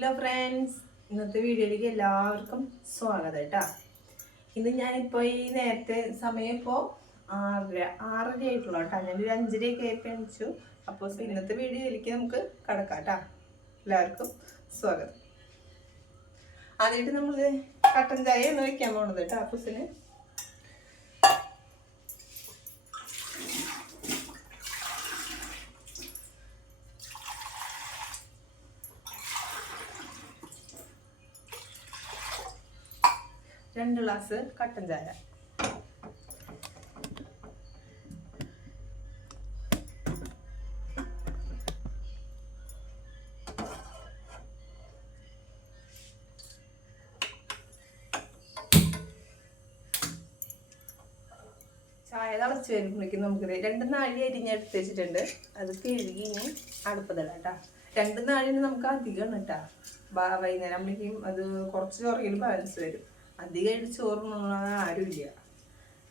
Hello friends, ഇന്നത്തെ വീഡിയോയിലേക്ക് എല്ലാവർക്കും സ്വാഗതം കേട്ടോ. ഇന്ന് ഞാനിപ്പോൾ ഈ നേരത്തെ സമയം ഇപ്പോൾ 6:30 ആയിട്ടുള്ളൂ കേട്ടോ. ഞാനൊരു 5:30 ആയപ്പോൾ എണിച്ചു. അപ്പോൾ ഇന്നത്തെ വീഡിയോയിലേക്ക് നമുക്ക് കടക്കാം കേട്ടോ. എല്ലാവർക്കും സ്വാഗതം. ആദ്യമായിട്ട് നമ്മൾ കട്ടൻ ചായ ഒന്ന് വയ്ക്കാൻ പോണത് കേട്ടോ. അപ്പൂസിന് രണ്ട് ഗ്ലാസ് കട്ടൻ ചായ. ചായ തിളച്ച് വരുമ്പോഴേക്കും നമുക്ക് 2 നാഴി അരിഞ്ഞെടുത്ത് വെച്ചിട്ടുണ്ട്. അത് കഴുകി ഇനി അടുപ്പത്തിടാം കേട്ടോ. 2 നാഴിന് നമുക്ക് അധികമാണ് കേട്ടോ. വൈകുന്നേരം ആകുമ്പോഴേക്കും അത് കുറച്ച് ചോറിൽ ബാലൻസ് വരും. അധികമായിട്ട് ചോറിനുള്ള ആരുമില്ല.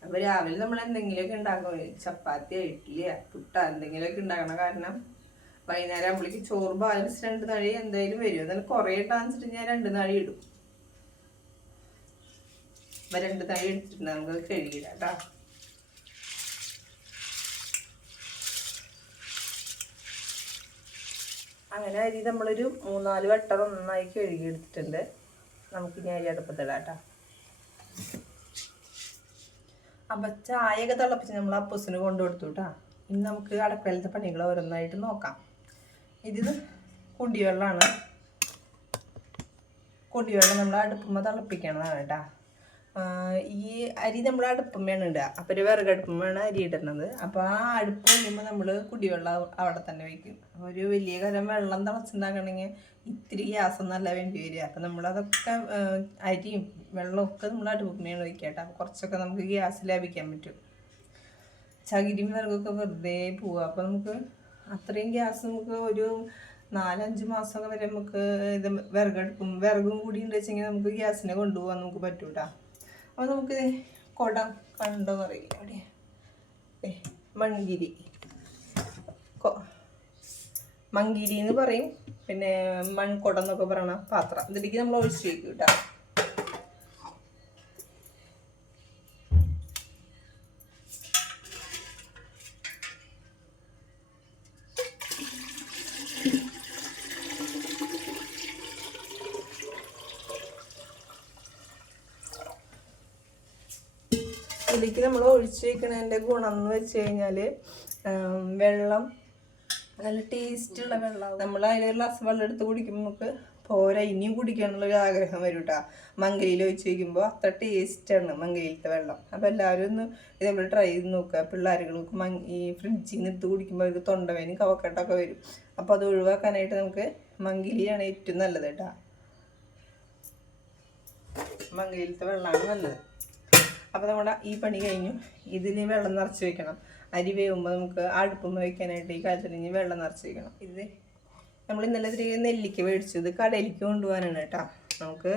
അപ്പോൾ രാവിലെ നമ്മൾ എന്തെങ്കിലുമൊക്കെ ഉണ്ടാക്കും, ചപ്പാത്തിയോ ഇഡ്ഡലിയോ പുട്ടോ എന്തെങ്കിലുമൊക്കെ ഉണ്ടാക്കണ കാരണം വൈകുന്നേരം ആകുമ്പോഴേക്കും ചോറ് ബാലൻസ് 2 നാഴി എന്തായാലും വരും. എന്നാലും കുറേ ഇട്ടാന്നിട്ട് ഞാൻ 2 നാഴി ഇടും. അപ്പം 2 നാഴി എടുത്തിട്ടുണ്ട്. നമുക്ക് കഴുകിയിടാം കേട്ടോ. അങ്ങനെ അരി നമ്മളൊരു 3-4 വട്ടം നന്നായി കഴുകി എടുത്തിട്ടുണ്ട്. നമുക്കിനി അരി അടുപ്പത്തിടാം കേട്ടോ. അപ്പം ചായയൊക്കെ തിളപ്പിച്ച് നമ്മൾ അപ്പൂസിന് കൊണ്ടു കൊടുത്തു കേട്ടോ. ഇനി നമുക്ക് അടുക്കളയിലത്തെ പണികൾ ഓരോന്നായിട്ട് നോക്കാം. ഇത് കുടിവെള്ളമാണ്. കുടിവെള്ളം നമ്മൾ അടുപ്പുമ്പോൾ തിളപ്പിക്കണതാണ് കേട്ടോ. ഈ അരി നമ്മൾ അടുപ്പമ്മയാണ് ഇടുക. അപ്പോൾ ഒരു വിറകടുപ്പമാണ് അരി ഇടുന്നത്. അപ്പോൾ ആ അടുപ്പ് കഴിയുമ്പോൾ നമ്മൾ കുടിവെള്ളം അവിടെ തന്നെ വയ്ക്കും. ഒരു വലിയ കാലം വെള്ളം തിളച്ചുണ്ടാക്കണമെങ്കിൽ ഇത്തിരി ഗ്യാസൊന്നല്ല വേണ്ടി വരിക. അപ്പം നമ്മളതൊക്കെ അരിയും വെള്ളമൊക്കെ നമ്മൾ അടുപ്പമ്മയാണ് വയ്ക്കുക കേട്ടോ. അപ്പോൾ കുറച്ചൊക്കെ നമുക്ക് ഗ്യാസ് ലാഭിക്കാൻ പറ്റും. ചകിരിയും വിറകൊക്കെ വെറുതെ പോവുക. അപ്പോൾ നമുക്ക് അത്രയും ഗ്യാസ് നമുക്ക് ഒരു 4-5 മാസമൊക്കെ വരെ നമുക്ക് ഇത് വിറകും കൂടി ഉണ്ട് വെച്ചെങ്കിൽ നമുക്ക് ഗ്യാസിനെ കൊണ്ടുപോകാൻ നമുക്ക് പറ്റും കേട്ടോ. അപ്പോൾ നമുക്ക് കുടം കണ്ടോ അറിയില്ല. അവിടെ മൺകിരി മങ്കിരി എന്ന് പറയും. പിന്നെ മൺകുടം എന്നൊക്കെ പറയണ പാത്രം ഇതിലേക്ക് നമ്മൾ ഒഴിച്ച് വയ്ക്കും കേട്ടോ. ഇതിലേക്ക് നമ്മൾ ഒഴിച്ച് വയ്ക്കണതിൻ്റെ ഗുണം എന്ന് വെച്ച് കഴിഞ്ഞാൽ വെള്ളം നല്ല ടേസ്റ്റുള്ള വെള്ളം. നമ്മൾ അതിലൊരു ഗ്ലാസ് വെള്ളം എടുത്ത് കുടിക്കുമ്പോൾ നമുക്ക് പോരാ, ഇനിയും കുടിക്കാനുള്ളൊരു ആഗ്രഹം വരും കേട്ടോ. മങ്കലിയിൽ ഒഴിച്ച് വയ്ക്കുമ്പോൾ അത്ര ടേസ്റ്റാണ് മങ്കലിയിലത്തെ വെള്ളം. അപ്പോൾ എല്ലാവരും ഒന്ന് ഇതേപോലെ ട്രൈ ചെയ്ത് നോക്കുക. പിള്ളേർക്ക് ഈ ഫ്രിഡ്ജിൽ നിന്ന് എടുത്ത് കുടിക്കുമ്പോൾ അവർക്ക് തൊണ്ടവേനും കവക്കെട്ടൊക്കെ വരും. അപ്പോൾ അത് ഒഴിവാക്കാനായിട്ട് നമുക്ക് മങ്കലിയാണ് ഏറ്റവും നല്ലത് കേട്ടോ. മങ്കലിയിലത്തെ വെള്ളമാണ് നല്ലത്. അപ്പോൾ നമ്മുടെ ഈ പണി കഴിഞ്ഞു. ഇതിന് വെള്ളം നിറച്ച് വയ്ക്കണം. അരി വേവുമ്പോൾ നമുക്ക് അടുപ്പുമ്പോൾ വയ്ക്കാനായിട്ട് ഈ കാലത്തിന് വെള്ളം നിറച്ച് വയ്ക്കണം. ഇത് നമ്മൾ ഇന്നലെ നെല്ലിക്ക മേടിച്ചത് കടയിലേക്ക് കൊണ്ടുപോകാനാണ് കേട്ടോ. നമുക്ക്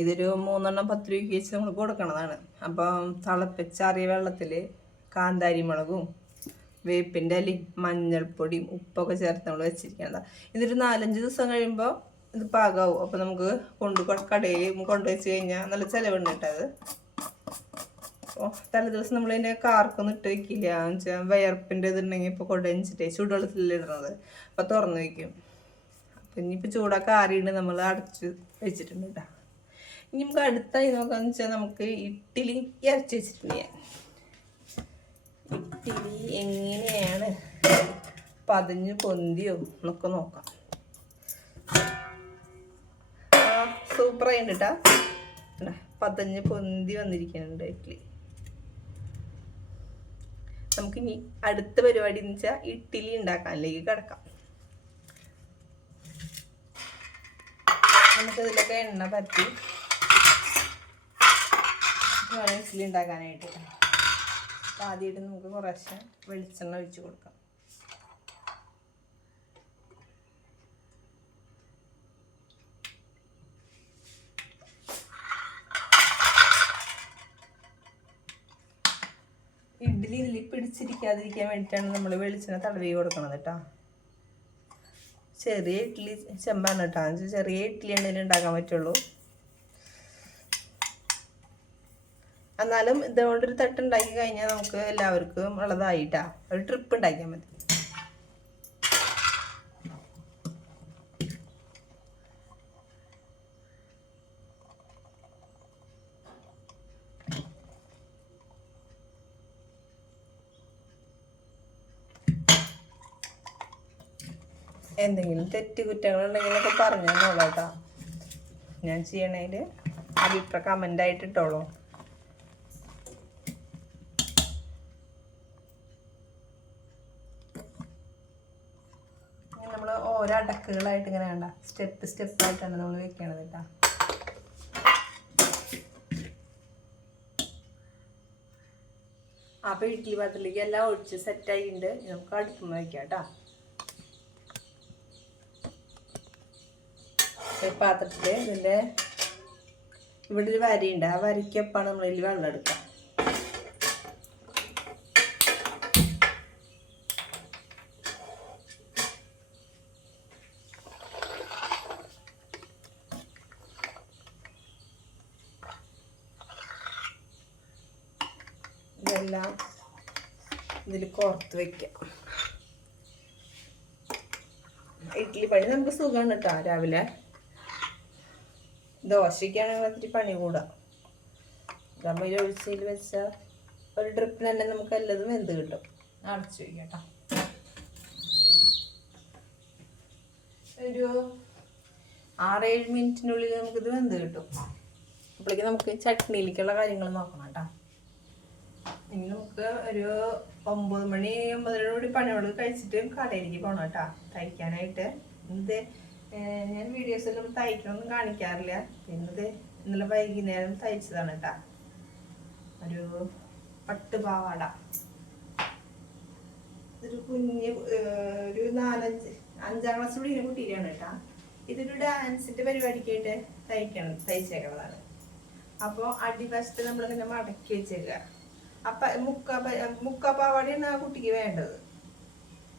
ഇതൊരു 3 എണ്ണം 10 രൂപയ്ക്ക് വെച്ച് നമ്മൾ കൊടുക്കണതാണ്. അപ്പം തിളപ്പിച്ചാറിയ വെള്ളത്തിൽ കാന്താരി മുളകും വേപ്പിൻ്റെ ഇലയും മഞ്ഞൾപ്പൊടിയും ഉപ്പൊക്കെ ചേർത്ത് നമ്മൾ വെച്ചിരിക്കുന്നതാണ്. ഇതൊരു 4-5 ദിവസം കഴിയുമ്പോൾ ഇത് പാകമാവും. അപ്പോൾ നമുക്ക് കടയിൽ കൊണ്ടുവച്ച് കഴിഞ്ഞാൽ നല്ല ചിലവുണ്ട് കേട്ടോ. അത് അപ്പോൾ തലേ ദിവസം നമ്മളതിൻ്റെ കാർക്കൊന്നും ഇട്ട് വയ്ക്കില്ല എന്ന് വെച്ചാൽ വയർപ്പിൻ്റെ ഇതുണ്ടെങ്കിൽ ഇപ്പോൾ കൊടഞ്ഞിട്ടേ ചൂടുവെള്ളത്തിലല്ലേ ഇടുന്നത്. അപ്പോൾ തുറന്ന് വയ്ക്കും. അപ്പം ഇനിയിപ്പോൾ ചൂടൊക്കെ ആറിയിട്ട് നമ്മൾ അടച്ച് വെച്ചിട്ടുണ്ട് കേട്ടോ. ഇനി നമുക്ക് അടുത്തായി നോക്കാമെന്ന് വെച്ചാൽ നമുക്ക് ഇഡ്ഡലി ഇറച്ചി വെച്ചിട്ടുണ്ട് ഞാൻ. ഇഡ്ഡലി എങ്ങനെയാണ് പതഞ്ഞ് പൊന്തിയോ എന്നൊക്കെ നോക്കാം. സൂപ്പറായിട്ട് കേട്ടോ. പതഞ്ഞ് പൊന്തി വന്നിരിക്കുന്നുണ്ട് ഇഡ്ഡലി. നമുക്കിനി അടുത്ത പരിപാടി എന്ന് വെച്ചാൽ ഇഡ്ഡലി ഉണ്ടാക്കാനിലേക്ക് കിടക്കാം. നമുക്കിതിലൊക്കെ എണ്ണ പറ്റി ഇഡ്ഡലി ഉണ്ടാക്കാനായിട്ട്. അപ്പോൾ ആദ്യമായിട്ട് നമുക്ക് കുറേശ്ശെ വെളിച്ചെണ്ണ ഒഴിച്ച് കൊടുക്കാം. ഇഡ്ഡലി ഇതിൽ പിടിച്ചിരിക്കാതിരിക്കാൻ വേണ്ടിയിട്ടാണ് നമ്മൾ വെളിച്ചെണ്ണ തടവി കൊടുക്കണത് കേട്ടോ. ചെറിയ ഇഡ്ഡലി ചെമ്പാണ് കേട്ടോ. ചെറിയ ഇഡ്ഡലി എണ്ണയിൽ ഉണ്ടാക്കാൻ പറ്റുള്ളൂ. എന്നാലും ഇതുകൊണ്ടൊരു തട്ടുണ്ടാക്കി കഴിഞ്ഞാൽ നമുക്ക് എല്ലാവർക്കും ഉള്ളതായിട്ടാ. ഒരു ട്രിപ്പ് ഉണ്ടാക്കിയാൽ മതി. എന്തെങ്കിലും തെറ്റുകുറ്റങ്ങളുണ്ടെങ്കിലൊക്കെ പറഞ്ഞു തന്നോളൂ കേട്ടോ. ഞാൻ ചെയ്യണേല് അഭിപ്രായം കമൻ്റായിട്ട് ഇട്ടോളൂ. നമ്മൾ ഓരോ അടക്കുകളായിട്ട് ഇങ്ങനെ വേണ്ട സ്റ്റെപ്പായിട്ടാണ് നമ്മൾ വെക്കണത് കേട്ടോ. അപ്പോൾ ഇഡ്ഡലി പാത്രത്തിലേക്ക് എല്ലാം ഒഴിച്ച് സെറ്റായിട്ടുണ്ട്. നമുക്ക് അടുപ്പുമ്മ വയ്ക്കാം കേട്ടോ. പാത്രത്തിൽ ഇതിൻ്റെ ഇവിടെ ഒരു വരയുണ്ട്. ആ വരയ്ക്കൊപ്പാണ് നമ്മളിതിൽ വെള്ളം എടുക്കുക. ഇതെല്ലാം ഇതിൽ കോർത്ത് വയ്ക്കാം. ഇഡ്ഡലി പണി നമുക്ക് സുഖമാണ് കേട്ടോ. രാവിലെ ദോശയ്ക്കാണെങ്കിൽ ഒത്തിരി പണി കൂടാം. നമ്മൾ ഒഴിച്ചതിൽ വെച്ചാൽ ഒരു ട്രിപ്പിന് തന്നെ നമുക്ക് എല്ലതും വെന്ത് കിട്ടും. അടച്ചു വയ്ക്കാം കേട്ടോ. ഒരു 6-7 മിനിറ്റിനുള്ളിൽ നമുക്കിത് വെന്ത് കിട്ടും. അപ്പോഴേക്കും നമുക്ക് ചട്നിയിലേക്കുള്ള കാര്യങ്ങൾ നോക്കണം കേട്ടോ. ഇനി നമുക്ക് ഒരു 9 മണി 9:30 പണിയോട് കഴിച്ചിട്ട് കടയിലേക്ക് പോകണം കേട്ടോ തയ്ക്കാനായിട്ട്. ഇത് ഞാൻ വീഡിയോസിലൊന്നും തയ്ക്കണമൊന്നും കാണിക്കാറില്ല. പിന്നെ ഇന്നലെ വൈകുന്നേരം തയ്ച്ചതാണ് കേട്ടോ. ഒരു പട്ട് പാവാട. ഇതൊരു കുഞ്ഞ് ഒരു 5-5 ക്ലാസ് പഠിക്കുന്ന കുട്ടിയാണ് കേട്ടോ. ഇതൊരു ഡാൻസിൻ്റെ പരിപാടിക്കായിട്ട് തയ്ച്ചേക്കണതാണ്. അപ്പോൾ അടിവശത്ത് നമ്മളിങ്ങനെ മടക്കി വെച്ചേക്കുക. അപ്പം മുക്കാ പാവാടയാണ് ആ കുട്ടിക്ക് വേണ്ടത്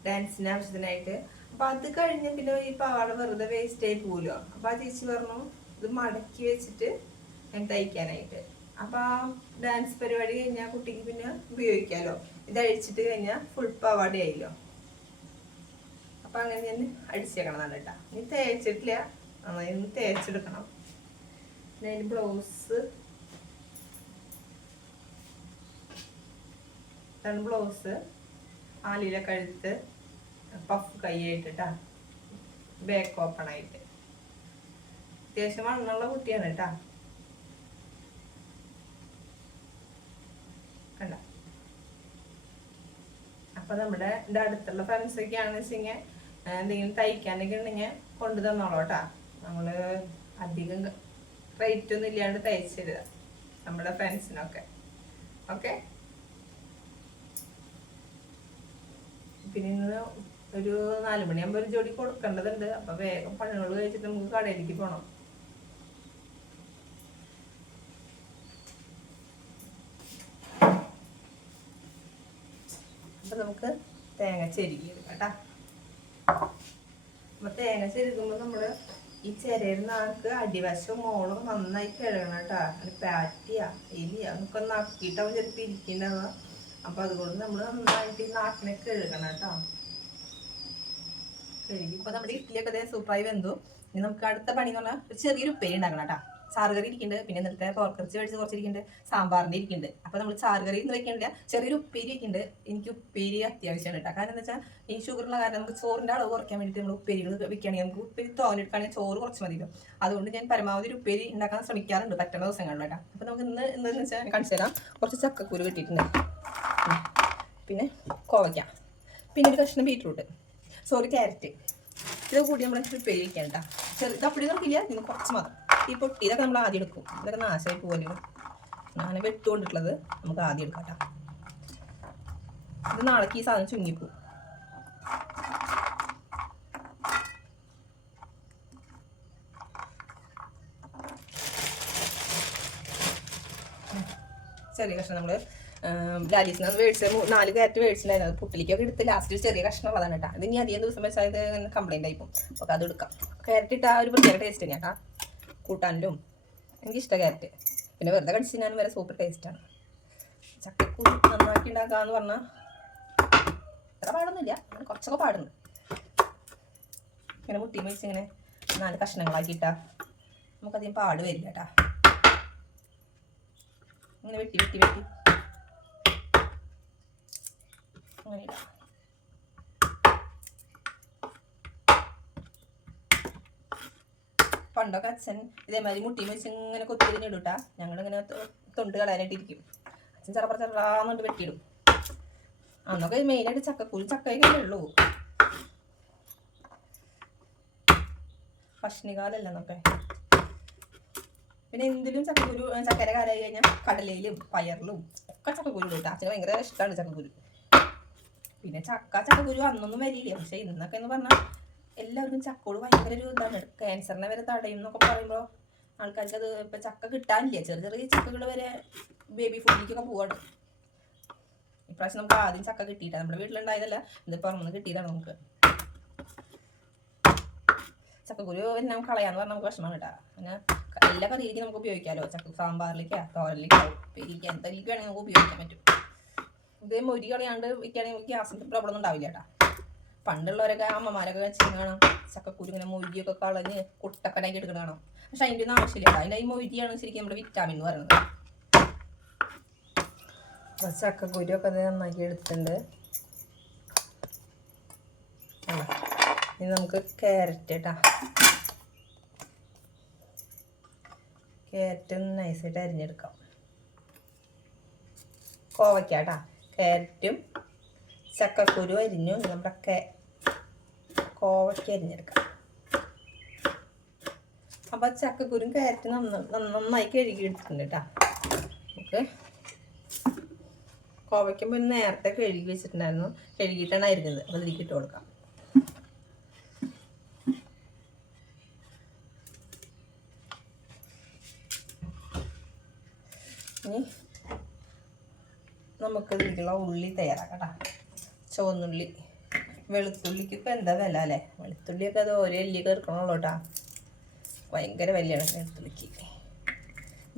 ഡാൻസിന് ആവശ്യത്തിനായിട്ട്. അപ്പം അത് കഴിഞ്ഞ് പിന്നെ ഈ പാവാട വെറുതെ വേസ്റ്റ് ആയി പോവുമല്ലോ. അപ്പം ആ ചേച്ചി പറഞ്ഞു ഇത് മടക്കി വെച്ചിട്ട് ഞാൻ തയ്ക്കാനായിട്ട്. അപ്പം ആ ഡാൻസ് പരിപാടി കഴിഞ്ഞാൽ കുട്ടിക്ക് പിന്നെ ഉപയോഗിക്കാമല്ലോ. ഇത് അഴിച്ചിട്ട് കഴിഞ്ഞാൽ ഫുൾ പാവാട ആയില്ലോ. അപ്പം അങ്ങനെ ഞാൻ അടിച്ചേക്കണതാണ് കേട്ടോ. ഇനി തേച്ചിട്ടില്ല, നന്നായി തേച്ചെടുക്കണം. പിന്നെ അതിന് ബ്ലൗസ് ഇതാണ്. ബ്ലൗസ് ആലിയിലെ കഴുത്ത് പഫ് കൈയായിട്ടാ, ബാക്ക് ഓപ്പൺ ആയിട്ട്. അത്യാവശ്യം വണ്ണുള്ള കുട്ടിയാണ് കേട്ടാ. കണ്ട. അപ്പൊ നമ്മുടെ അടുത്തുള്ള ഫ്രണ്ട്സൊക്കെ ആണെന്ന് വെച്ചെങ്കിൽ എന്തെങ്കിലും തയ്ക്കാനൊക്കെ ഉണ്ടെങ്കിൽ കൊണ്ടു തന്നോളൂ കേട്ടാ. നമ്മള് അധികം റേറ്റ് ഒന്നും ഇല്ലാണ്ട് തയ്ച്ചു തരിക നമ്മുടെ ഫ്രണ്ട്സിനൊക്കെ. ഓക്കെ. പിന്നെ ഇന്ന് ഒരു 4 മണിയാകുമ്പോൾ ഒരു ജോഡി കൊടുക്കേണ്ടതുണ്ട്. അപ്പൊ വേഗം പണികൾ കഴിച്ചിട്ട് നമുക്ക് കടയിലേക്ക് പോകണം. അപ്പൊ നമുക്ക് തേങ്ങ ചെരുകി എടുക്കാം കേട്ടാ. അപ്പൊ തേങ്ങ ചെരുകുമ്പോൾ നമ്മള് ഈ ചെരയുടെ നാക്ക് അടിവശവും മോളും നന്നായി കിഴങ്ങണം കേട്ടാ. അത് പാറ്റിയാ എലിയാ നമുക്ക് ഒന്ന് ആക്കിയിട്ടാവും ചിലപ്പോൾ ഇരിക്കേണ്ടത്. അപ്പൊ അതുകൊണ്ട് നമ്മൾ നന്നായിട്ട് ഈ നാക്കിനെ കഴുകണം കേട്ടോ. കഴുകി ഇപ്പൊ നമ്മുടെ ഇഡ്ഡലിയൊക്കെ സൂപ്പറായി വെന്തു. ഇനി നമുക്ക് അടുത്ത പണി എന്ന് പറഞ്ഞാൽ ഒരു ചെറിയൊരു ഉപ്പേരി ഉണ്ടാക്കണം കേട്ടോ. ചാറുകറി ഇരിക്കുന്നുണ്ട്, പിന്നെ ഇന്നലത്തെ പോർക്കിറച്ചി മേടിച്ച് കുറച്ചിരിക്കുന്നുണ്ട്, സാമ്പാറിൻ്റെ ഇരിക്കുന്നുണ്ട്. അപ്പോൾ നമ്മൾ ചാറുകറി എന്ന് വെക്കണില്ല, ചെറിയൊരു ഉപ്പേരി ഇരിക്കുന്നുണ്ട്. എനിക്ക് ഉപ്പേരി അത്യാവശ്യമാണ് കേട്ടോ. കാരണം എന്താ വെച്ചാൽ ഈ ഷുഗറുള്ള കാരണം നമുക്ക് ചോറിൻ്റെ അളവ് കുറയ്ക്കാൻ വേണ്ടിയിട്ട് നമ്മൾ ഉപ്പേരികൾ വെക്കുകയാണെങ്കിൽ നമുക്ക് ഉപ്പേരി തോനെടുക്കുകയാണെങ്കിൽ ചോറ് കുറച്ച് മതിയോ. അതുകൊണ്ട് ഞാൻ പരമാവധി ഒരു ഉപ്പേരി ഉണ്ടാക്കാൻ ശ്രമിക്കാറുണ്ട് പറ്റുന്ന ദിവസങ്ങളിൽ കേട്ടോ. അപ്പോൾ നമുക്ക് എന്താണെന്ന് വെച്ചാൽ കാണിച്ചു തരാം. കുറച്ച് ചക്കക്കൂര് കിട്ടിയിട്ടുണ്ട്, പിന്നെ കോവയ്ക്ക, പിന്നെ ഒരു കഷ്ണം ബീറ്റ്റൂട്ട്, ക്യാരറ്റ്. ഇത് കൂടി നമ്മൾ ഉപ്പേരി വയ്ക്കാം കേട്ടോ. ചെറുതപ്പടി നമുക്കില്ല, ഇതിന് കുറച്ച് മാത്രം. ഈ പൊട്ടി ഇതൊക്കെ നമ്മൾ ആദ്യം എടുക്കും. ഇതൊക്കെ നാശമായി പോലും അങ്ങനെ വെട്ടുകൊണ്ടിട്ടുള്ളത് നമുക്ക് ആദ്യം എടുക്കാം കേട്ടോ. ഇത് നാളേക്ക് ഈ സാധനം ചുങ്ങിപ്പോവും. ചെറിയ കഷ്ണം നമ്മൾ ലാലീസിന് മേടിച്ച് 4 ക്യാരറ്റ് മേടിച്ചിട്ടുണ്ടായിരുന്നു. അത് പുട്ടിലേക്കൊക്കെ എടുത്ത് ലാസ്റ്റ് ചെറിയ കഷ്ണമുള്ളതാണ് കേട്ടോ. ഇത് ഇനി അധികം ദിവസം വെച്ചാൽ ഇത് കംപ്ലൈൻ്റ് ആയിപ്പോൾ. അപ്പോൾ അത് എടുക്കാം. ക്യാരറ്റ് ഇട്ടാൽ ഒരു പ്രത്യേക ടേസ്റ്റ് തന്നെയാണ് കേട്ടോ കൂട്ടാനിലും. എനിക്കിഷ്ടം ക്യാരറ്റ്. പിന്നെ വെറുതെ കടിച്ച് തിന്നാനും വരെ സൂപ്പർ ടേസ്റ്റാണ്. ചക്കക്കൂരി നന്നാക്കി ഉണ്ടാക്കാന്ന് പറഞ്ഞാൽ അത്ര പാടൊന്നുമില്ല, അങ്ങനെ കുറച്ചൊക്കെ പാടുന്നു. ഇങ്ങനെ മുട്ടി വെച്ച് ഇങ്ങനെ 4 കഷ്ണങ്ങളാക്കിയിട്ടാൽ നമുക്കധികം പാട് വരില്ല കേട്ടാ. ഇങ്ങനെ വെട്ടി വെട്ടി വെട്ടി അങ്ങനെ ഇടാം. പണ്ടൊക്കെ അച്ഛൻ ഇതേമാതിരി മുട്ടിയും വെച്ച് ഇങ്ങനെ കൊത്തിരിഞ്ഞ് ഇടൂട്ടാ. ഞങ്ങളിങ്ങനെ തൊണ്ട് കളയാനായിട്ടിരിക്കും. അച്ഛൻ ചെറുപ്പറന്നിട്ട് വെട്ടിയിടും. അന്നൊക്കെ മെയിനായിട്ട് ചക്കക്കൂരി ചക്കയൊക്കെ ഉള്ളൂ. ഭക്ഷണികാലല്ല എന്നൊക്കെ. പിന്നെ എന്തിലും ചക്കക്കുരു ചക്കര കാലായി കഴിഞ്ഞാൽ കടലയിലും പയറിലും ഒക്കെ ചക്കക്കുരു ഇട്ടാ. അച്ഛന് ഭയങ്കര ഇഷ്ടമാണ് ചക്കക്കുരു. പിന്നെ ചക്കക്കുരു അന്നൊന്നും വരില്ല. പക്ഷെ ഇന്നൊക്കെ എന്ന് പറഞ്ഞാൽ എല്ലാവർക്കും ചക്കോട് ഭയങ്കര ഒരു ഇതാണ്. ക്യാൻസറിനെ വരെ തടയും എന്നൊക്കെ പറയുമ്പോൾ ആൾക്കാർക്ക് അത് ഇപ്പം ചക്ക കിട്ടാനില്ല. ചെറിയ ചെറിയ ചക്കകൾ വരെ ബേബി ഫുഡിലേക്കൊക്കെ പോവാണ്. ഇപ്രാവശ്യം നമുക്ക് ആദ്യം ചക്ക കിട്ടിയിട്ടാണ്. നമ്മുടെ വീട്ടിലുണ്ടായതല്ല, ഇത് പുറമെ കിട്ടിയതാണ് നമുക്ക്. ചക്കക്കുരു എല്ലാം കളയാന്ന് പറഞ്ഞാൽ നമുക്ക് വിഷമമാണ് കേട്ടോ. അങ്ങനെ എല്ലാ കറിയിലേക്കും നമുക്ക് ഉപയോഗിക്കാമല്ലോ. സാമ്പാറിലേക്കാ, തോരലിലേക്കാ, ഉപ്പേരിക്കാ, എന്തെങ്കിലും വേണമെങ്കിൽ നമുക്ക് ഉപയോഗിക്കാൻ പറ്റും. ഇത് മൊരി കളയാണ്ട് വയ്ക്കുകയാണെങ്കിൽ ഗ്യാസിൻ്റെ പ്രോബ്ലം ഒന്നും ഉണ്ടാവില്ല കേട്ടോ. പണ്ടുള്ളവരൊക്കെ അമ്മമാരൊക്കെ വെച്ച് കാണാം ചക്കക്കുരു ഇങ്ങനെ മൊരിയൊക്കെ കളഞ്ഞ് കുട്ടപ്പനാക്കി എടുക്കണം കാണാം. പക്ഷെ അതിൻ്റെ ഒന്നും ആവശ്യമില്ല. അതിൻ്റെ ഈ മൊരിയാണ് ശരിക്കും നമ്മുടെ വിറ്റാമിൻ എന്ന് പറയുന്നത്. അപ്പോൾ ചക്കക്കുരു ഒക്കെ അത് നന്നാക്കി എടുത്തിട്ടുണ്ട്. ഇനി നമുക്ക് ക്യാരറ്റ് കേട്ടാ. ക്യാരറ്റ് നൈസായിട്ട് അരിഞ്ഞെടുക്കാം. കോവയ്ക്കാട്ടാ. ക്യാരറ്റും ചക്കക്കുരു അരിഞ്ഞു. നമ്മുടെ കോവയ്ക്ക് അരിഞ്ഞെടുക്കാം. അപ്പോൾ ചക്കക്കുരും ക്യാരറ്റും നന്നായി കഴുകി എടുത്തിട്ടുണ്ട് കേട്ടോ. നമുക്ക് കോവയ്ക്കും പിന്നെ നേരത്തെ കഴുകി വെച്ചിട്ടുണ്ടായിരുന്നു. കഴുകിയിട്ടാണ് അരിഞ്ഞത്. അപ്പോൾ ഇതിലേക്ക് ഇട്ട് കൊടുക്കാം. ഇനി നമുക്ക് ഇതിലേക്കുള്ള ഉള്ളി തയ്യാറാക്കാം കേട്ടോ. ചുവന്നുള്ളി, വെളുത്തുള്ളിക്കൊക്കെ എന്താ വില അല്ലേ. വെളുത്തുള്ളിയൊക്കെ അത് ഓരോ എല്ലിയൊക്കെ എടുക്കണമല്ലോ കേട്ടോ. ഭയങ്കര വിലയാണ് വെളുത്തുള്ളിക്ക്.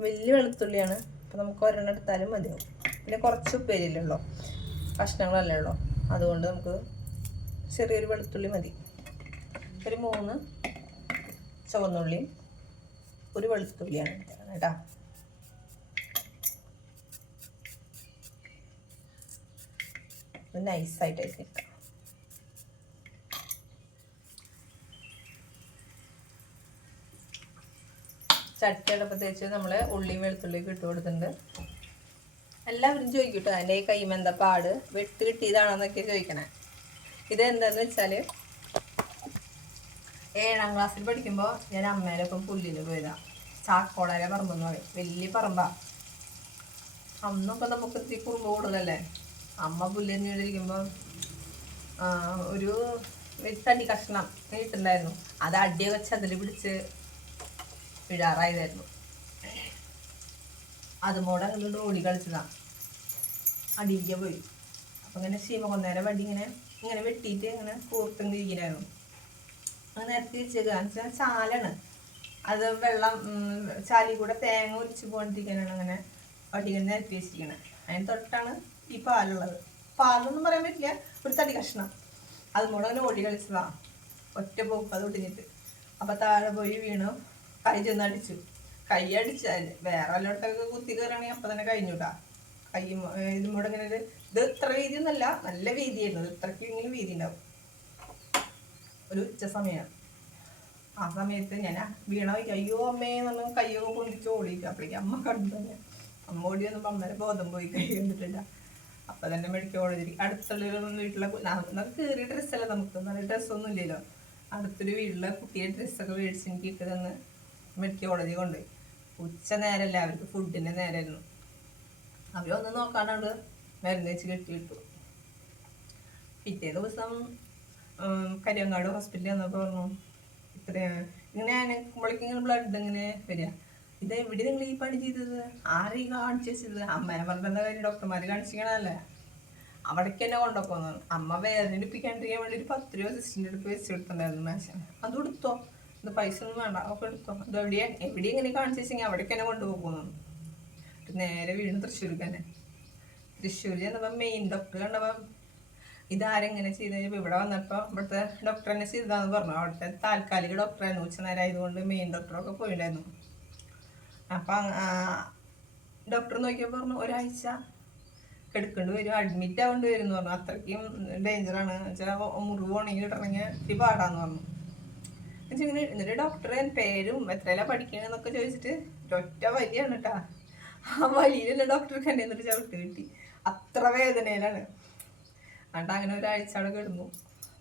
വലിയ വെളുത്തുള്ളിയാണ്. അപ്പോൾ നമുക്ക് ഒരെണ്ണം എടുത്താലും മതിയാവും. പിന്നെ കുറച്ച് ഉപ്പേരിയല്ലോ, കഷ്ണങ്ങളല്ലേ ഉള്ളൂ. അതുകൊണ്ട് നമുക്ക് ചെറിയൊരു വെളുത്തുള്ളി മതി. ഒരു 3 ചുവന്നുള്ളിയും ഒരു വെളുത്തുള്ളിയാണ് കേട്ടോ. നൈസായിട്ട് നിൽക്കാം. ചട്ടി അടുപ്പത്തേച്ച് നമ്മൾ ഉള്ളിയും വെളുത്തുള്ളിയൊക്കെ ഇട്ട് കൊടുത്തിട്ടുണ്ട്. എല്ലാവരും ചോദിക്കട്ടോ അതിൻ്റെ ഈ കൈമെന്താ പാട്, വെട്ട് കിട്ടിയതാണെന്നൊക്കെ ചോദിക്കണേ. ഇതെന്താന്ന് വെച്ചാൽ 7ാം ക്ലാസ്സിൽ പഠിക്കുമ്പോൾ ഞാൻ അമ്മേടൊപ്പം പുല്ലിന് പോയതാണ്. ചാക്കോളരെ പറമ്പെന്ന് പറയും. വലിയ പറമ്പാ. അന്നൊക്കെ നമുക്ക് ഇത്തിരി കുറുമ്പ് കൂടുതലല്ലേ. അമ്മ പുല്ലിരിക്കുമ്പോൾ ഒരു തടി കഷ്ണം ഇട്ടുണ്ടായിരുന്നു. അത് അടിയൊക്കെ വെച്ച് അതിൽ പിടിച്ച് വിടാറായതായിരുന്നു. അതുമൂടെ അങ്ങോട്ട് ഓടി കളിച്ചതാണ്. അടിയിലേക്ക് പോയി. അപ്പം ഇങ്ങനെ ശീമകൊന്നേരം വണ്ടി ഇങ്ങനെ വെട്ടിയിട്ട് ഇങ്ങനെ കൂർത്തും ഇരിക്കണായിരുന്നു. അങ്ങനെ നേരത്തെ വെച്ചാൽ ചാലാണ് അത്. വെള്ളം ചാലി കൂടെ തേങ്ങ ഒലിച്ച് പോകാണ്ടിരിക്കാനാണ് അങ്ങനെ വണ്ടി നിരത്തി വെച്ചിരിക്കണത്. അതിന് തൊട്ടാണ് ഈ പാലുള്ളത്. പാലൊന്നും പറയാൻ പറ്റില്ല, ഒരു തടി കഷ്ണം. അതുമൂടെ അങ്ങനെ ഓടി കളിച്ചതാണ്. ഒറ്റ പോക്ക് അത് ഒടിഞ്ഞിട്ട്. അപ്പം താഴെ പോയി വീണു. കൈ ചെന്ന് അടിച്ചു. കൈ അടിച്ചാൽ വേറെ വല്ലോടത്തൊക്കെ കുത്തി കയറുകയാണെങ്കിൽ അപ്പം തന്നെ കഴിഞ്ഞുട്ടാ. കൈ ഇതുമൂടെ ഇങ്ങനെ ഇത് ഇത്ര വീതി ഒന്നല്ല, നല്ല വീതിയായിരുന്നു. ഇത്രയ്ക്ക് ഇങ്ങനെ വീതി ഉണ്ടാവും. ഒരു ഉച്ച സമയമാണ്. ആ സമയത്ത് ഞാൻ വീണ അയ്യോ അമ്മയെന്ന് പറഞ്ഞാൽ കയ്യൊക്കെ പൊന്തിച്ച് ഓടിയിട്ട്. അപ്പോഴേക്കും അമ്മ കണ്ടു തന്നെ. അമ്മ ഓടി വന്നപ്പോൾ അമ്മേരെ ബോധം പോയി. കൈ കണ്ടിട്ടില്ല. അപ്പം തന്നെ മെഡിക്കൽ കോളേജിൽ അടുത്തുള്ള വീട്ടിലെ കീറിയ ഡ്രസ്സല്ല, നമുക്ക് നല്ല ഡ്രസ്സൊന്നും ഇല്ലല്ലോ. അടുത്തൊരു വീട്ടിലെ കുട്ടിയുടെ ഡ്രസ്സൊക്കെ മേടിച്ച് എനിക്ക് ഇട്ട് തന്ന് മെഡിക്കൽ കോളേജിൽ കൊണ്ടുപോയി. ഉച്ച നേരമല്ല, അവർക്ക് ഫുഡിൻ്റെ നേരമായിരുന്നു. അവരൊന്നും നോക്കാണ്ട് മരുന്ന് വെച്ച് കെട്ടിയിട്ടു. പിറ്റേ ദിവസം കരിയങ്ങാട് ഹോസ്പിറ്റലിൽ വന്നപ്പോൾ പറഞ്ഞു ഇങ്ങനെ നിൽക്കുമ്പോഴേക്കും ഇങ്ങനെ ബ്ലഡ് ഇങ്ങനെ വരിക. ഇത് എവിടെ നിങ്ങൾ ഈ പണി ചെയ്തത്? ആരെയും കാണിച്ചു വെച്ചത്? അമ്മേനെ പറഞ്ഞ കാര്യം ഡോക്ടർമാര് കാണിച്ചിരിക്കണല്ലേ. അവിടേക്ക് തന്നെ കൊണ്ടുപോകുന്നു. അമ്മ വേദനിപ്പിക്കാണ്ടിരിക്കാൻ വേണ്ടി ഒരു 10 രൂപ സിസ്റ്റിൻ്റെ അടുത്ത് വെച്ച് കൊടുത്തിട്ടുണ്ടായിരുന്നു മാഷൻ. അത് കൊടുത്തോ, ഇത് പൈസ ഒന്നും വേണ്ട, ഒക്കെ എടുത്തോ. ഇത് എവിടെ ഇങ്ങനെ കാണിച്ചു വെച്ചെങ്കിൽ അവിടേക്ക് തന്നെ കൊണ്ടുപോകുന്നു. നേരെ വീണ്ടും തൃശ്ശൂർക്ക് തന്നെ. തൃശ്ശൂർ ചെന്നപ്പോൾ മെയിൻ ഡോക്ടർ കണ്ടപ്പം ഇതാരെങ്ങനെ ചെയ്ത് കഴിഞ്ഞപ്പോൾ ഇവിടെ വന്നപ്പോൾ ഇവിടുത്തെ ഡോക്ടർ തന്നെ ചെയ്തതാന്ന് പറഞ്ഞു. അവിടുത്തെ താൽക്കാലിക ഡോക്ടറായിരുന്നു. ഉച്ചനേരം ആയതുകൊണ്ട് മെയിൻ ഡോക്ടറൊക്കെ പോയിട്ടുണ്ടായിരുന്നു. അപ്പം ഡോക്ടർ നോക്കിയപ്പോൾ പറഞ്ഞു ഒരാഴ്ച എടുക്കേണ്ടി വരും, അഡ്മിറ്റ് ആവേണ്ടി വരും എന്ന് പറഞ്ഞു. അത്രയ്ക്കും ഡേഞ്ചറാണ് വെച്ചാൽ മുറിവ് ഉണങ്ങി ഇടണമെങ്കിൽ പാടാന്ന് പറഞ്ഞു. ഇങ്ങനെ എന്നിട്ട് ഡോക്ടറെ പേരും എത്രയെല്ലാം പഠിക്കണമെന്നൊക്കെ ചോദിച്ചിട്ട് ഒറ്റ വലിയാണ് കേട്ടാ. ആ വലിയിലുള്ള ഡോക്ടർക്ക് തന്നെ എന്നിട്ട് ചവിട്ട് കിട്ടി. അത്ര വേദനയിലാണ്. എന്നിട്ട് അങ്ങനെ ഒരാഴ്ച അവിടെ കിടന്നു.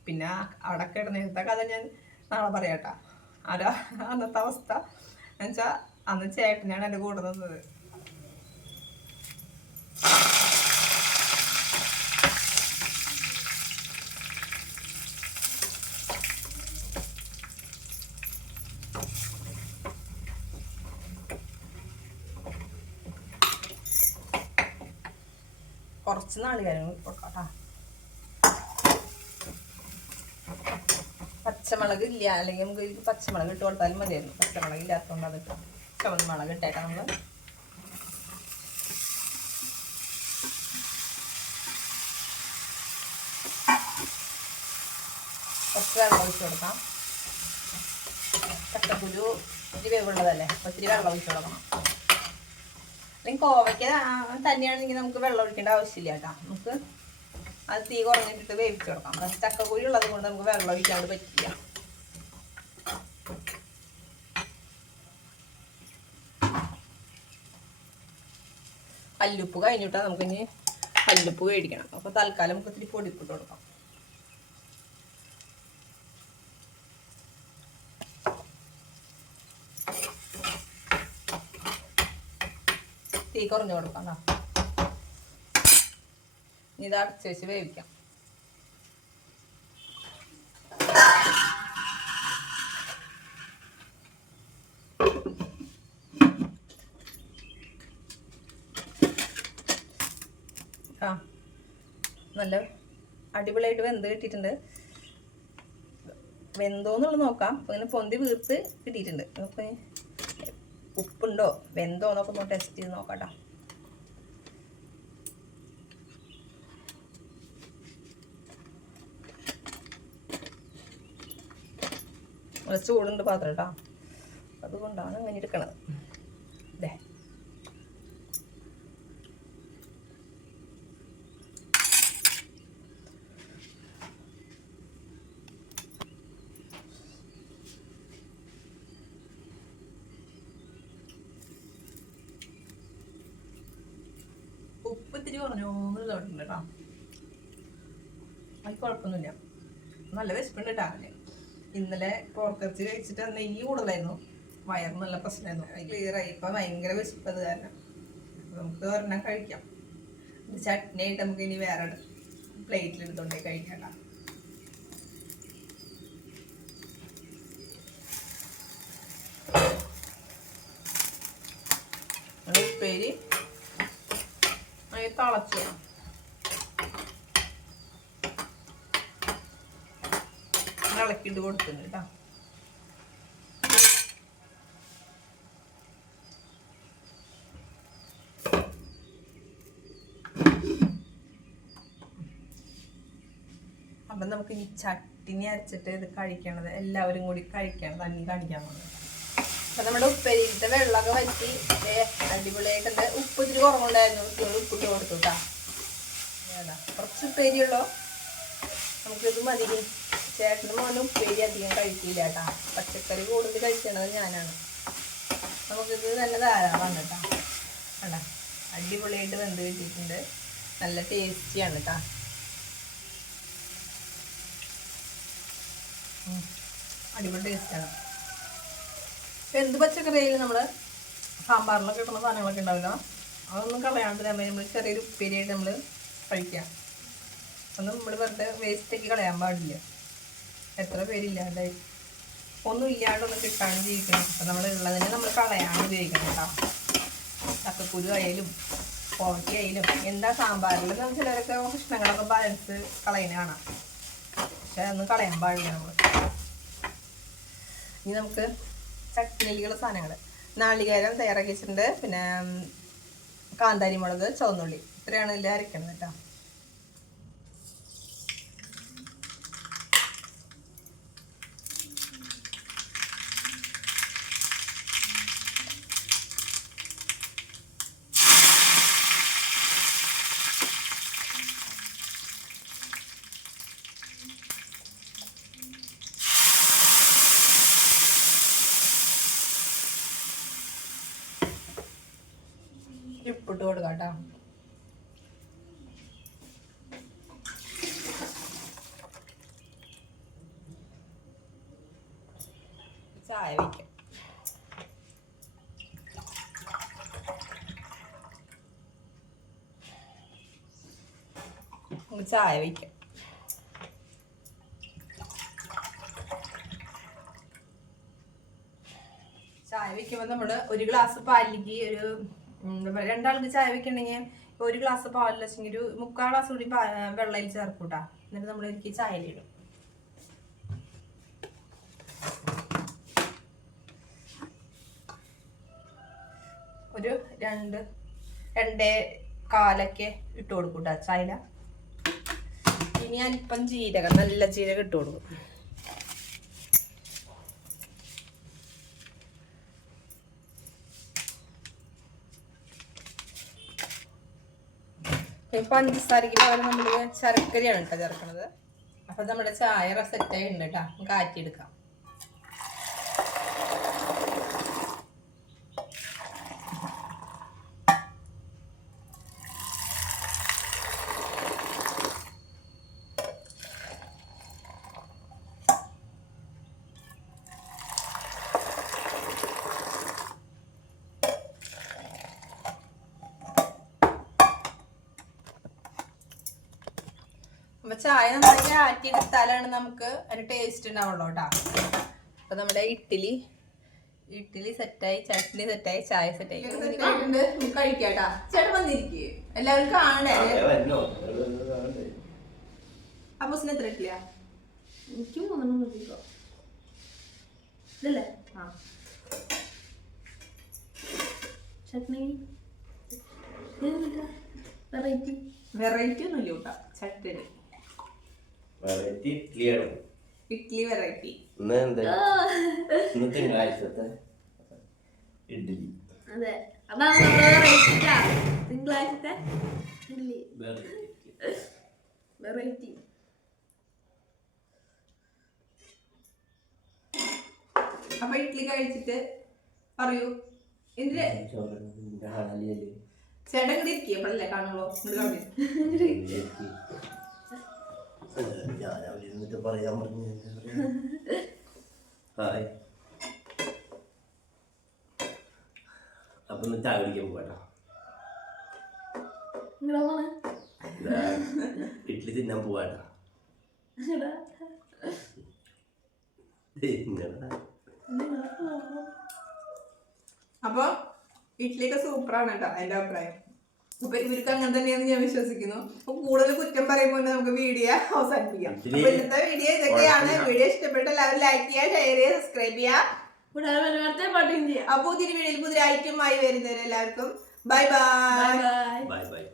പിന്നെ അവിടെ കിടന്നേരത്തെ കഥ ഞാൻ നാളെ പറയാട്ടാ. അന്നത്തെ അവസ്ഥ എന്നുവെച്ചാൽ അന്ന് ചേട്ടനാണ് എൻ്റെ കൂടെ നിന്നത്. കുറച്ച് നാളികേരം കൊടുക്കാട്ടാ. പച്ചമുളക് ഇല്ല, അല്ലെങ്കിൽ നമുക്ക് പച്ചമുളക് ഇട്ട് കൊടുത്താലും മതിയായിരുന്നു. പച്ചമുളക് ഇല്ലാത്തതുകൊണ്ട് അത് ഇട്ടാം. ചുവന്നുമുളക് ഇട്ടേക്കാം നമ്മൾ. കുറച്ച് വെള്ളം ഒഴിച്ച് കൊടുക്കാം. ചക്കക്കുരു ഒത്തിരി വേവുള്ളതല്ലേ, ഒത്തിരി വെള്ളം ഒഴിച്ച് കൊടുക്കണം. അല്ലെങ്കിൽ കോവയ്ക്ക തന്നെയാണെങ്കിൽ നമുക്ക് വെള്ളം ഒഴിക്കേണ്ട ആവശ്യമില്ല കേട്ടോ. നമുക്ക് അത് തീ കുറഞ്ഞിട്ടിട്ട് വേവിച്ച് കൊടുക്കാം. പക്ഷെ ചക്കക്കുരി ഉള്ളത് കൊണ്ട് നമുക്ക് വെള്ളം ഒഴിക്കാണ്ട് പറ്റില്ല. കല്ലുപ്പ് കഴിഞ്ഞിട്ടാ നമുക്കിനി കല്ലുപ്പ് മേടിക്കണം. അപ്പോൾ തൽക്കാലം നമുക്ക് ഇത്തിരി പൊടിപ്പിട്ട് കൊടുക്കാം. തീ കുറഞ്ഞു കൊടുക്കാം. ഇനി ഇത് അടച്ച് വെച്ച് വേവിക്കാം. നല്ല അടിപൊളിയായിട്ട് വെന്ത് കിട്ടിയിട്ടുണ്ട്. വെന്തോന്നുള്ളത് നോക്കാം. ഇങ്ങനെ പൊന്തി വീർത്ത് കിട്ടിയിട്ടുണ്ട്. നമുക്ക് ഉപ്പുണ്ടോ വെന്തോ എന്നൊക്കെ ഒന്ന് ടെസ്റ്റ് ചെയ്ത് നോക്കാം. നല്ല ചൂടുണ്ട് പാത്രം കേട്ടോ, അതുകൊണ്ടാണ് ഇങ്ങനെ എടുക്കണത്. അല്ലേ ഉപ്പ് ഇത്തിരി കുറഞ്ഞോന്ന് തോന്നുന്നുണ്ട് കേട്ടോ. അത് കുഴപ്പമൊന്നുമില്ല. നല്ല വിശപ്പുണ്ട് കേട്ടോ. ഇന്നലെ പോർക്കിറച്ചി കഴിച്ചിട്ട് നെയ്യ് കൂടുതലായിരുന്നു, വയറ് നല്ല പ്രശ്നമായിരുന്നു. അത് ക്ലിയറായി. ഇപ്പം ഭയങ്കര വിശപ്പത് കാരണം നമുക്ക് ഒരെണ്ണം കഴിക്കാം. ചട്നി ആയിട്ട് നമുക്ക് ഇനി വേറെ പ്ലേറ്റിൽ എടുത്തോണ്ടേ കഴിക്കാം കേട്ടോ. ഉപ്പേരി തിളച്ചു ഇളക്കിട്ട് കൊടുക്കുന്നു കേട്ടോ. അപ്പം നമുക്ക് ഇനി ചട്ടിനി അരച്ചിട്ട് ഇത് കഴിക്കണത് എല്ലാവരും കൂടി കഴിക്കണം. തന്നി കാണിക്കാൻ പോകുന്നത്. അപ്പം നമ്മുടെ ഉപ്പേരിയിലത്തെ വെള്ളമൊക്കെ വറ്റി അടിപൊളിയായിട്ടുണ്ട്. ഉപ്പ് ഇത്തിരി കുറവുണ്ടായിരുന്നു, ഉപ്പിട്ട് കൊടുത്തു കേട്ടോ. കുറച്ച് ഉപ്പേരിയുള്ളൂ, നമുക്കിത് മതി. ചേട്ടന് മോനും ഉപ്പേരി അധികം കഴിക്കില്ല കേട്ടോ. പച്ചക്കറി കൂടുതൽ കഴിക്കണത് ഞാനാണ്. നമുക്കിത് നല്ല ധാരാളമാണ് കേട്ടോ. കണ്ടോ അടിപൊളിയായിട്ട് വെന്ത് കിട്ടിയിട്ടുണ്ട്. നല്ല ടേസ്റ്റിയാണ് കേട്ടോ. അടിപൊളി ടേസ്റ്റാണ്. എന്ത് പച്ചക്കറിയായാലും നമ്മൾ സാമ്പാറിലൊക്കെ കിട്ടുന്ന സാധനങ്ങളൊക്കെ ഉണ്ടാവില്ല, അതൊന്നും കളയാണ്ട് നമ്മൾ ചെറിയൊരു ഉപ്പേരിയായിട്ട് നമ്മൾ കഴിക്കാം. ഒന്നും നമ്മൾ വെറുതെ വേസ്റ്റൊക്കെ കളയാൻ പാടില്ല. എത്ര പേരില്ലാണ്ടായി ഒന്നും ഇല്ലാണ്ടൊന്നും കിട്ടാണ്ട് ജീവിക്കണം. അപ്പം നമ്മൾ ഉള്ളതിനെ നമ്മൾ കളയാണ് ഉപയോഗിക്കണം കേട്ടോ. ചക്കക്കുരു ആയാലും കോവയ്ക്ക ആയാലും എന്താ സാമ്പാറിൽ നമുക്ക് ചിലരൊക്കെ കഷ്ണങ്ങളൊക്കെ ബാലൻസ് കളയുന്ന കാണാം. പക്ഷെ അതൊന്നും കളയാൻ പാടില്ല നമ്മൾ. ഇനി നമുക്ക് ചട്നിയിലുള്ള സാധനങ്ങൾ നാളികേരം തയ്യാറാക്കി വെച്ചിട്ടുണ്ട്. പിന്നെ കാന്താരി മുളക്, ചുവന്നുള്ളി, ഇത്രയാണ് ഇതിൽ അരയ്ക്കണം കേട്ടോ. ഉപ്പിട്ട് കൊടുക്കാം കേട്ടോ. ചായ വയ്ക്കാം. ചായ വയ്ക്കാം. ചായ വയ്ക്കുമ്പോൾ നമ്മൾ ഒരു ഗ്ലാസ് പാലിലേക്ക് ഒരു എന്താ പറയുക, രണ്ടാൾക്ക് ചായ വെക്കണമെങ്കിൽ ഒരു ഗ്ലാസ് പാലിൽ വെച്ചെങ്കിൽ ഒരു 3/4 ഗ്ലാസ് കൂടി വെള്ളയിൽ ചേർക്കൂട്ടാ. എന്നിട്ട് നമ്മൾ എനിക്ക് ചായയിലിടും. ഒരു 2-2.25 ഇട്ട് കൊടുക്കൂട്ടാ ചായല. ഇനി അല്പം ജീരകം, നല്ല ജീരകം ഇട്ട് കൊടുക്കും. പഞ്ചസാരക്ക് പകരം നമ്മൾ ശർക്കരയാണ് കേട്ടോ ചേർക്കണത്. അപ്പൊ നമ്മുടെ ചായ സെറ്റായി ഉണ്ട് കേട്ടോ. നമുക്ക് ആറ്റിയെടുക്കാം. അപ്പൊ ചായ നന്നായി ആറ്റിയെടുത്താലാണ് നമുക്ക് അതിന് ടേസ്റ്റ് ഉണ്ടാവുള്ളൂ കേട്ടോ. അപ്പൊ നമ്മുടെ ഇഡ്ഡലി സെറ്റായി, ചട്നി സെറ്റായി, ചായ സെറ്റായി. കഴിക്കാട്ടാ. ചേട്ടൻ വന്നിരിക്കേ, എല്ലാവരും കാണണ്ടേ. അപ്പൂസിന് എത്ര ഇട്ടില്ല? എനിക്ക് 3 മതിക്കോ ഇതല്ലേ. ആ ചട്നി വെറൈറ്റി ഒന്നുമില്ല കേട്ടോ. ചട്നി ഇഡ്ഡലി വെറൈറ്റി. ഇഡ്ഡലി അതെ, അതാണ് തിങ്കളാഴ്ചത്തെ ഇഡ്ഡലി വെറൈറ്റി. അപ്പൊ ഇഡ്ഡലി കഴിച്ചിട്ട് പറയൂ എന്തിന് ചേട്ടൻ ഇങ്ങോട്ട് ഇരിക്കുക. എപ്പോഴല്ലേ കാണുള്ളൂ. ഇങ്ങോട്ട് പറയാൻ പറഞ്ഞു. ഹായ്. അപ്പൊ ചായ കുടിക്കാൻ പോകട്ടോ. ഇഡ്ഡലി തിന്നാൻ പോവാട്ടോ. അപ്പൊ ഇഡ്ഡലിയൊക്കെ സൂപ്പറാണ് കേട്ടോ എന്റെ അഭിപ്രായം. അപ്പൊ ഇവർക്ക് അങ്ങനെ തന്നെയാണെന്ന് ഞാൻ വിശ്വസിക്കുന്നു. അപ്പൊ കൂടുതൽ കുറ്റം പറയുമ്പോൾ നമുക്ക് വീഡിയോ അവസാനിപ്പിക്കാം. അപ്പൊ ഇന്നത്തെ വീഡിയോ ഇതൊക്കെയാണ്. വീഡിയോ ഇഷ്ടപ്പെട്ട എല്ലാവരും ലൈക്ക് ചെയ്യുക, ഷെയർ ചെയ്യുക, സബ്സ്ക്രൈബ് ചെയ്യുക. അപ്പൊ പുതിയ വീഡിയോയിൽ പുതിയ ഐറ്റമായി വരുന്നവരെല്ലാവർക്കും ബൈ ബൈ.